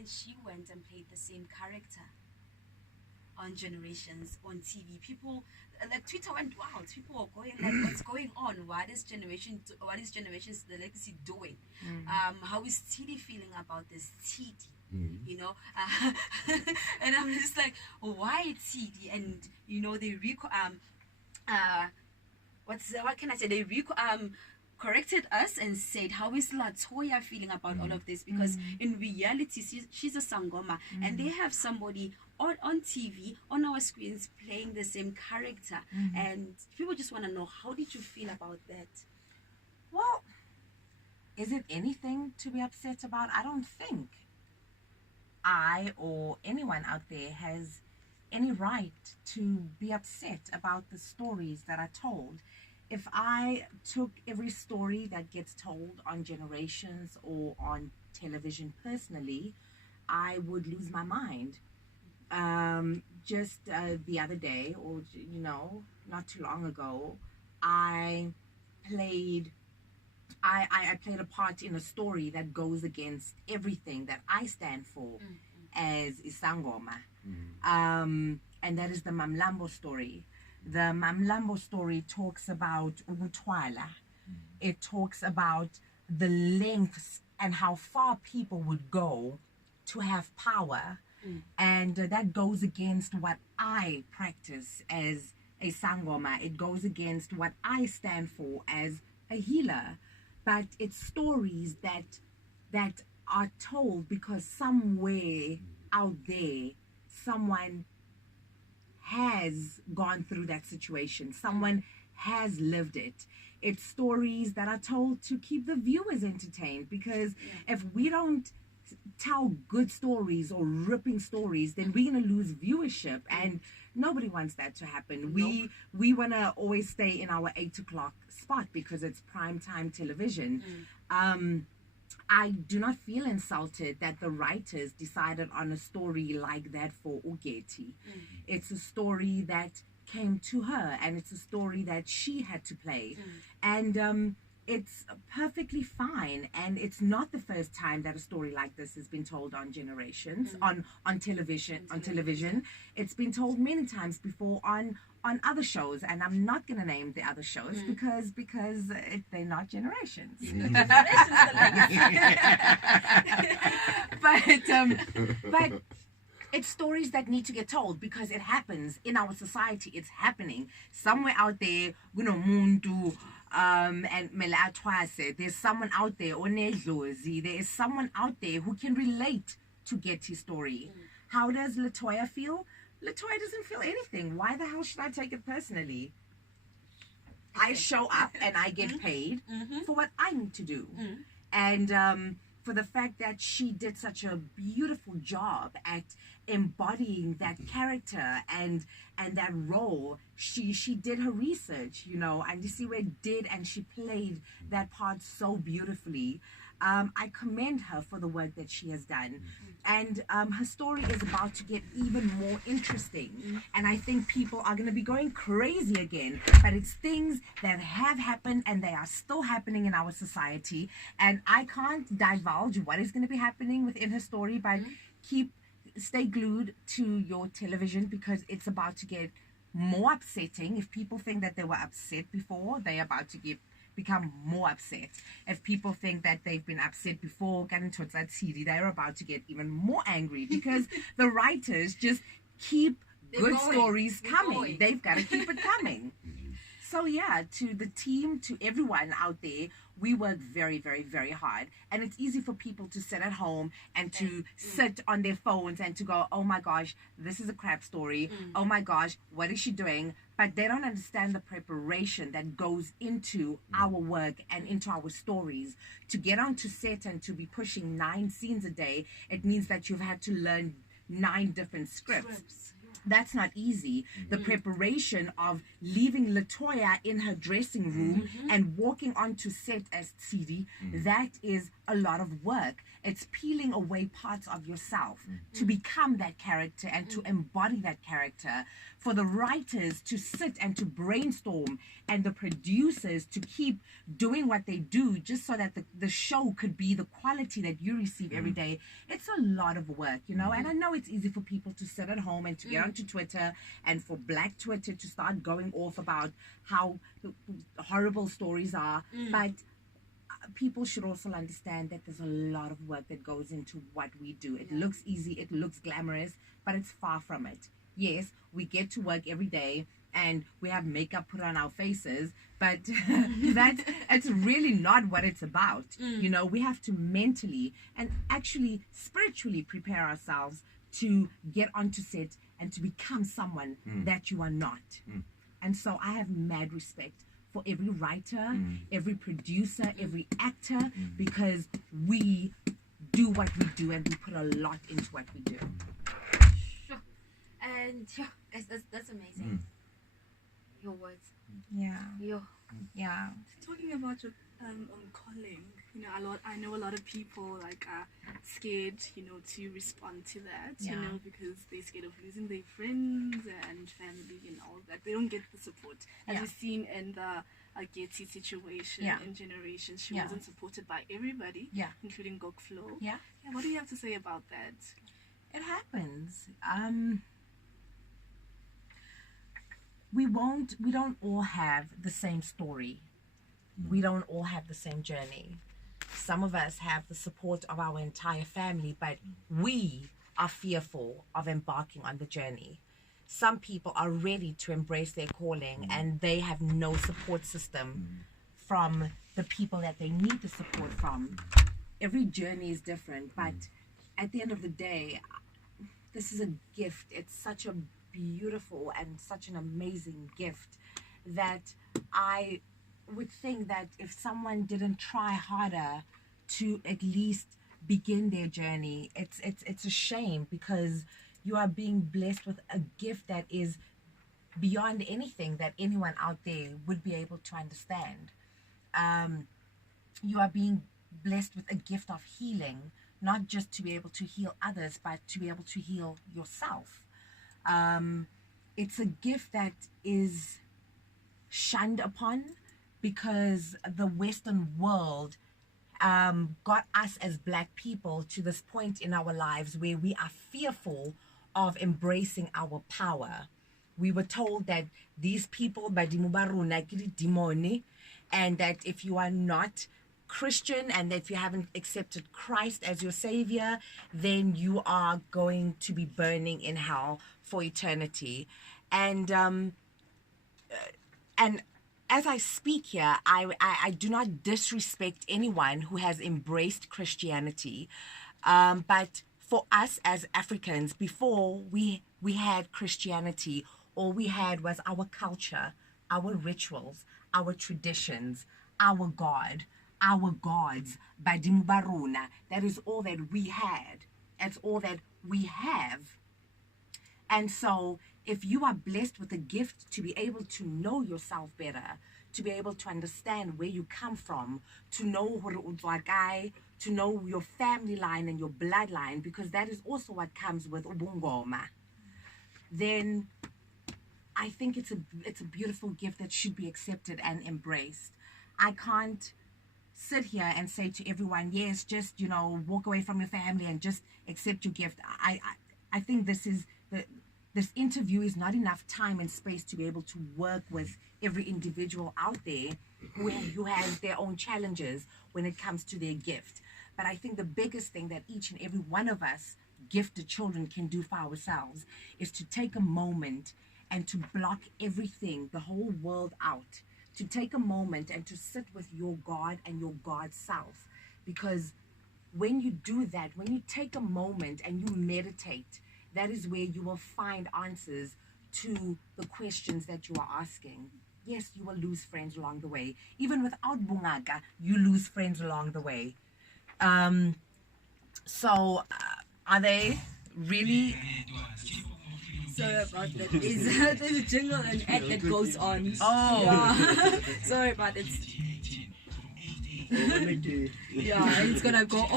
And she went and played the same character on Generations on TV. People like Twitter went wild. People were going like, "What's going on? What is Generations the legacy doing? How is TD feeling about this TD? You know?" And I'm just like, "Why TD?" And you know, what can I say? They corrected us and said, "How is Latoya feeling about all of this?" Because in reality, she's a sangoma, and they have somebody on TV, on our screens, playing the same character. And people just want to know, how did you feel about that? Well, is it anything to be upset about? I don't think I or anyone out there has any right to be upset about the stories that are told. If I took every story that gets told on Generations or on television personally, I would lose my mind. Just the other day, or not too long ago, I played a part in a story that goes against everything that I stand for as Isangoma. And that is the Mamlambo story. The Mamlambo story talks about Ubutwala. It talks about the lengths and how far people would go to have power. And that goes against what I practice as a Sangoma. It goes against what I stand for as a healer. But it's stories that are told because somewhere out there, someone has gone through that situation. Someone has lived it. It's stories that are told to keep the viewers entertained, because if we don't tell good stories or ripping stories, then we're going to lose viewership, and nobody wants that to happen. We want to always stay in our 8 o'clock spot because it's prime time television. I do not feel insulted that the writers decided on a story like that for Ugeti. It's a story that came to her, and it's a story that she had to play. And it's perfectly fine, and it's not the first time that a story like this has been told on Generations, on television. It's been told many times before on other shows, and I'm not going to name the other shows because they're not Generations. But it's stories that need to get told because it happens in our society. It's happening somewhere out there. Muntu. And there's someone out there, there is someone out there who can relate to Getty's story. How does Latoya feel? Latoya doesn't feel anything. Why the hell should I take it personally? I show up and I get paid for what I need to do. And for the fact that she did such a beautiful job at embodying that character and that role. She did her research, and you see where it did, and she played that part so beautifully. I commend her for the work that she has done. And her story is about to get even more interesting. And I think people are going to be going crazy again. But it's things that have happened and they are still happening in our society. And I can't divulge what is going to be happening within her story, but stay glued to your television because it's about to get more upsetting. If people think that they were upset before, they're about to become more upset. If people think that they've been upset before, they're about to get even more angry because the writers just keep good stories coming. They've got to keep it coming. So yeah, to the team, to everyone out there, we work very, very, very hard. And it's easy for people to sit at home and to sit on their phones and to go, oh my gosh, this is a crap story. Oh my gosh, what is she doing? But they don't understand the preparation that goes into our work and into our stories. To get onto set and to be pushing 9 scenes a day, it means that you've had to learn 9 different scripts. That's not easy. The preparation of leaving Latoya in her dressing room and walking onto set as Tsidi, that is a lot of work. It's peeling away parts of yourself to become that character and to embody that character. For the writers to sit and to brainstorm, and the producers to keep doing what they do just so that the show could be the quality that you receive every day. It's a lot of work, you know. And I know it's easy for people to sit at home and to get onto Twitter, and for Black Twitter to start going off about how horrible stories are. But people should also understand that there's a lot of work that goes into what we do. It looks easy, it looks glamorous, but it's far from it. Yes, we get to work every day and we have makeup put on our faces, but it's really not what it's about. You know, we have to mentally and actually spiritually prepare ourselves to get onto set and to become someone that you are not. And so I have mad respect for every writer, every producer, every actor, because we do what we do and we put a lot into what we do. And that's amazing. Your words. Yeah. Talking about your calling, you know, I know a lot of people like are scared, you know, to respond to that, you know, because they're scared of losing their friends and family and all that. They don't get the support, as we've seen in the Getty situation in Generations. She wasn't supported by everybody, including Gokflo. What do you have to say about that? It happens. We don't all have the same story. We don't all have the same journey. Some of us have the support of our entire family, but we are fearful of embarking on the journey. Some people are ready to embrace their calling and they have no support system from the people that they need the support from. Every journey is different, but at the end of the day, this is a gift. It's such a beautiful and such an amazing gift that I would think that if someone didn't try harder to at least begin their journey, it's a shame, because you are being blessed with a gift that is beyond anything that anyone out there would be able to understand. You are being blessed with a gift of healing, not just to be able to heal others, but to be able to heal yourself. It's a gift that is shunned upon because the Western world got us as Black people to this point in our lives where we are fearful of embracing our power. We were told that these people, and that if you are not Christian and that if you haven't accepted Christ as your savior, then you are going to be burning in hell for eternity. And as I speak here, I do not disrespect anyone who has embraced Christianity, but for us as Africans, before we had Christianity, all we had was our culture, our rituals, our traditions, our God, our gods, Badimu Baruna. That is all that we had. That's all that we have. And so if you are blessed with a gift to be able to know yourself better, to be able to understand where you come from, to know to know your family line and your bloodline, because that is also what comes with Ubungoma, then I think it's a beautiful gift that should be accepted and embraced. I can't sit here and say to everyone, yes, just, you know, walk away from your family and just accept your gift. I think this interview is not enough time and space to be able to work with every individual out there who has their own challenges when it comes to their gift. But I think the biggest thing that each and every one of us gifted children can do for ourselves is to take a moment and to block everything, the whole world out, to take a moment and to sit with your God and your God self. Because when you do that, when you take a moment and you meditate, that is where you will find answers to the questions that you are asking. Yes, you will lose friends along the way. Even without Bungaga, you lose friends along the way. So, are they really... Sorry about that. There's a jingle and ad that goes on. Oh. Yeah. Sorry about it. Yeah, it's gonna go on.